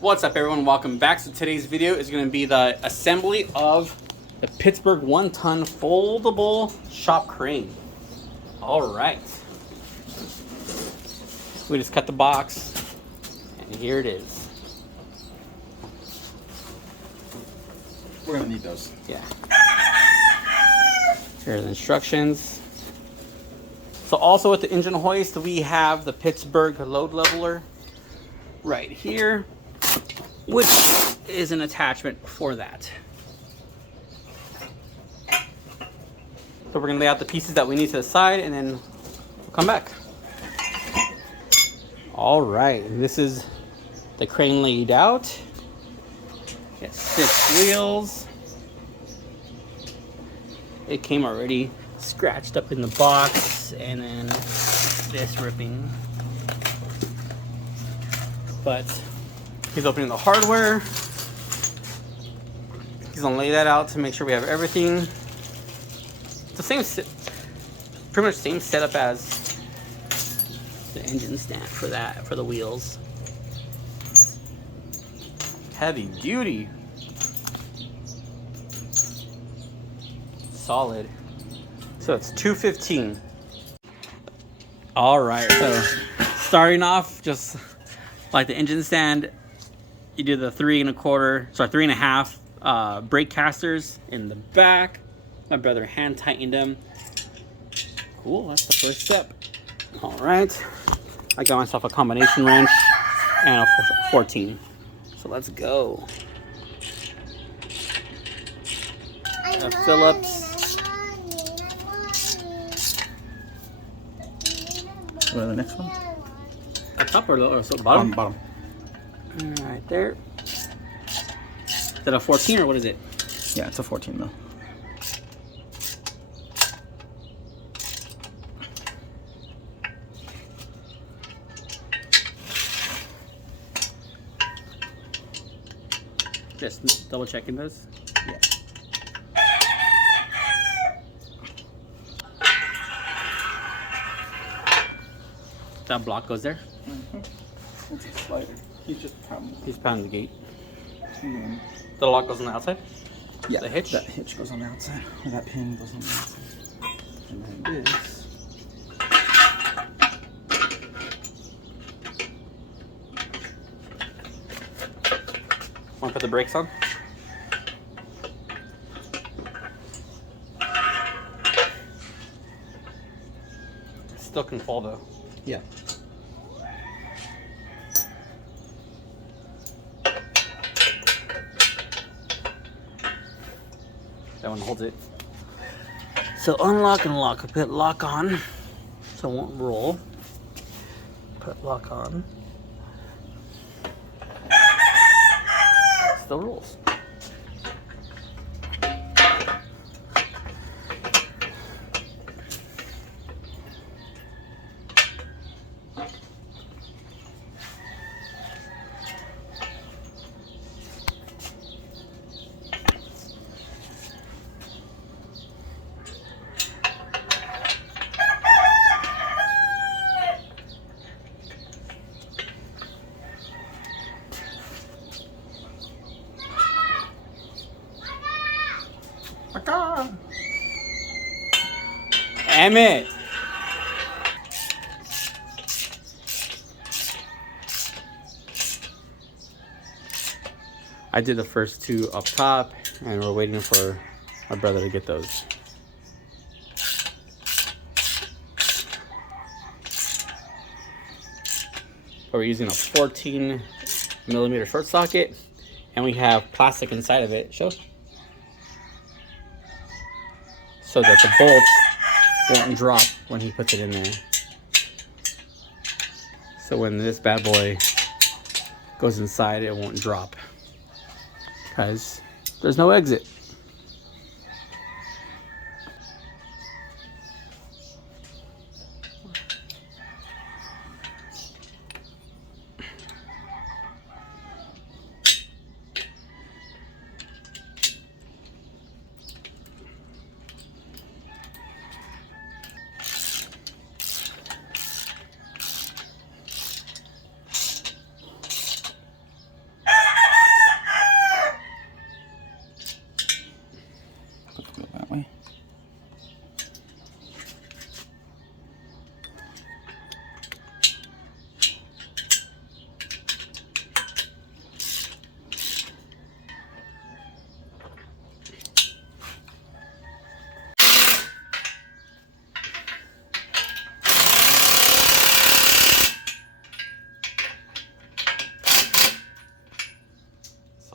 What's up everyone, welcome back. So today's video is going to be the assembly of the Pittsburgh 1-ton foldable shop crane. Alright. We just cut the box and here it is. We're going to need those. Yeah. Here are the instructions. So also with the engine hoist we have the Pittsburgh load leveler right here, which is an attachment for that. So we're gonna lay out the pieces that we need to the side and then we'll come back. All right, this is the crane laid out. It has 6 wheels. It came already scratched up in the box and then this ripping. But he's opening the hardware. He's gonna lay that out to make sure we have everything. It's the same, pretty much same setup as the engine stand for that, for the wheels. Heavy duty. Solid. So it's $215. All right, so starting off, just like the engine stand, you do the 3 1/4 brake casters in the back. My brother hand tightened them. Cool, that's the first step. All right, I got myself a combination wrench and a 14. So let's go. Phillips. What are the next one? Up top or so bottom? Bottom. Right there. Is that a 14 or what is it? Yeah, it's a 14 mil. Just double checking this. Yeah. That block goes there. It's a slider. He's just pounding. He's pounding the gate. The lock goes on the outside? Yeah, the hitch? That hitch goes on the outside. Or that pin goes on the outside. And then this. Want to put the brakes on? Still can fall though. Yeah. That one holds it. So unlock and lock. I put lock on so it won't roll. Put lock on. Still rolls. Emmett! I did the first 2 up top and we're waiting for my brother to get those. We're using a 14mm short socket and we have plastic inside of it. Show. So that the bolt won't drop when he puts it in there. So when this bad boy goes inside, it won't drop because there's no exit.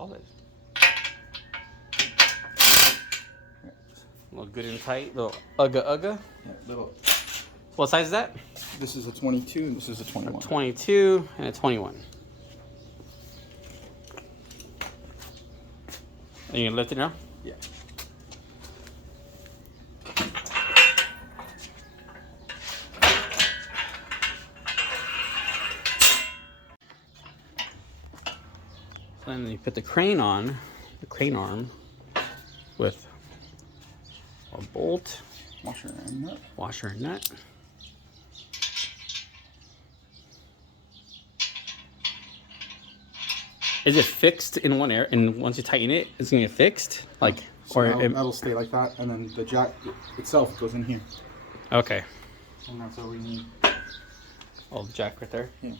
solid. A little good and tight. Little ugga. Yeah, little. What size is that? This is a 22 and this is a 21. A 22 and a 21. Are you gonna lift it now? Yeah. So then you put the crane on, the crane arm, with a bolt, Washer and nut. washer and nut. Is it fixed in one area? And once you tighten it, it's gonna get fixed, like, So or that'll stay like that, and then the jack itself goes in here, okay. and that's all we need. Oh, the jack right there. Yeah.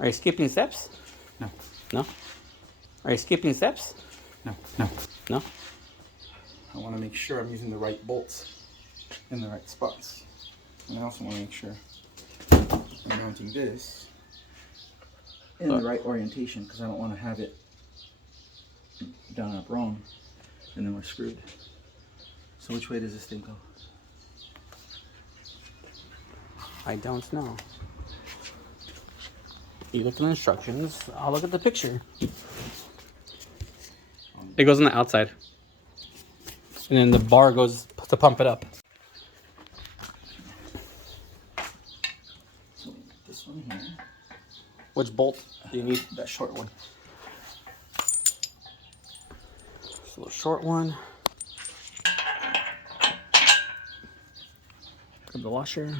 Are you skipping steps? No. No. Are you skipping steps? No. No. No. I want to make sure I'm using the right bolts in the right spots, and I also want to make sure I'm mounting this in the right orientation, because I don't want to have it done up wrong, and then we're screwed. So which way does this thing go? I don't know. You look at the instructions. I'll look at the picture. It goes on the outside. And then the bar goes to pump it up. So this one here. Which bolt do you need? That short one. Just a little short one. Grab the washer.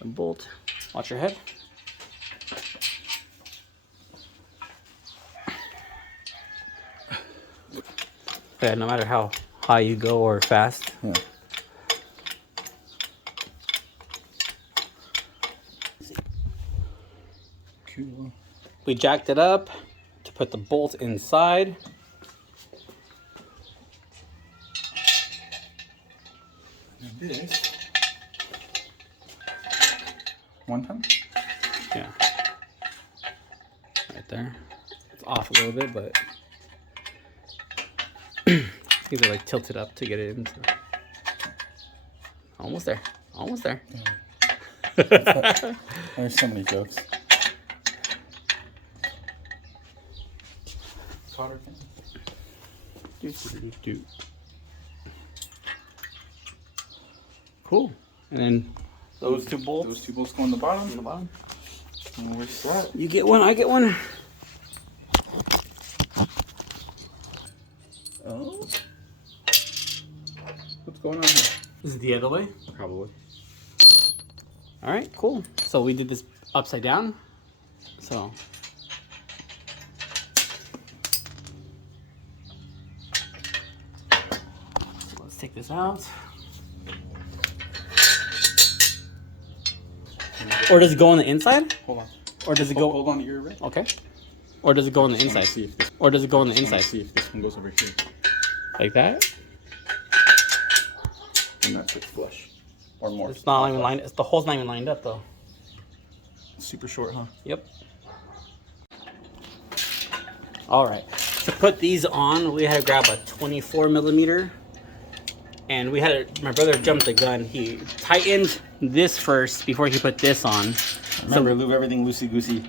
The bolt. Watch your head. Yeah, no matter how high you go or fast. Yeah. Cool. We jacked it up to put the bolt inside. And this. One time? Yeah. Right there. It's off a little bit, but either like tilt it up to get it into. Almost there. Almost there. Yeah. There's so many jokes. Solder can. Cool. And then those two bolts. Those two bolts go on the bottom. On the bottom. And where's that? You get one, I get one. Oh. What's going on here? Is it the other way? Probably. All right, cool. So we did this upside down. So let's take this out. Or does it go on the inside? Hold on. Or does it go? Hold on to your right. Okay. Or does it go on the Just wanna inside? see if this- Or does it go on the Let's inside? see if this one goes over here. Like that? And that's like flush. Or more. It's not even lined. The hole's not even lined up though. Super short, huh? Yep. All right. To put these on, we had to grab a 24 millimeter, and we had to, my brother jumped the gun. He tightened this first before he put this on. Remember, leave everything loosey-goosey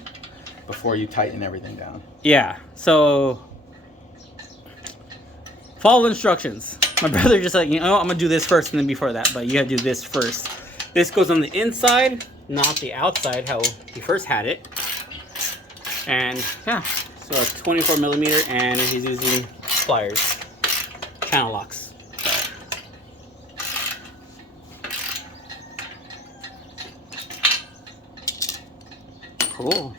before you tighten everything down. Yeah. So follow instructions. My brother just like, you know, I'm gonna do this first and then before that, but you gotta do this first. This goes on the inside, not the outside, how he first had it. And yeah, so a 24 millimeter, and he's using pliers, channel locks. Cool.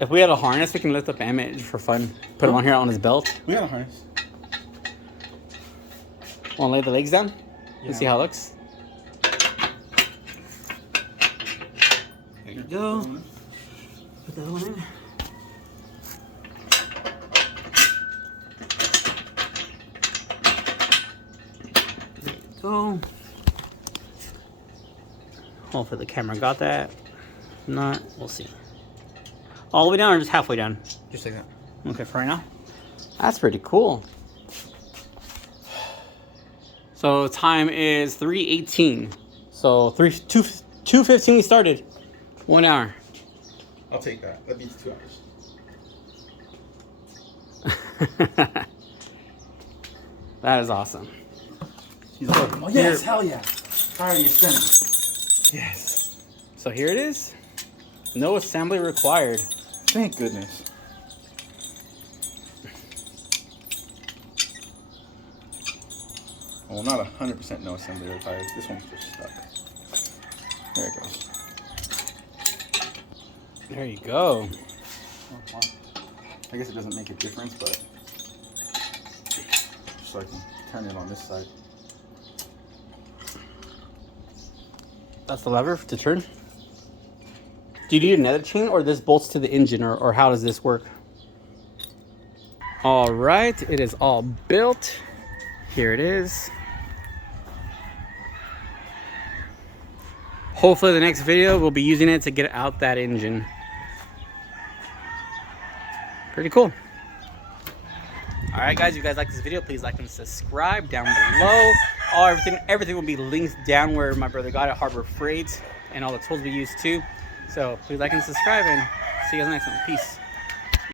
If we had a harness, we can lift up Emmett for fun. Put him on here on his belt. We got a harness. Want to lay the legs down? Yeah. And see how it looks? There you go. Put the other one in. There you go. Hopefully the camera got that. If not, we'll see. All the way down or just halfway down? Just like that. Okay, for right now. That's pretty cool. So time is 3:18. So 2:15 we started. 1 hour. I'll take that. That beats 2 hours. That is awesome. He's like, oh, yes, hell yeah. Already ascended. Yes. So here it is. No assembly required. Thank goodness. Well, not 100% no assembly required. This one's just stuck. There it goes. There you go. Oh, wow. I guess it doesn't make a difference, but just so I can turn it on this side. That's the lever to turn. Do you need another chain or this bolts to the engine or how does this work? All right, it is all built. Here it is. Hopefully the next video we'll be using it to get out that engine. Pretty cool. All right, guys, if you guys like this video, please like and subscribe down below. Everything will be linked down where my brother got it, Harbor Freight, and all the tools we use too. So please like and subscribe, and see you guys next one. Peace.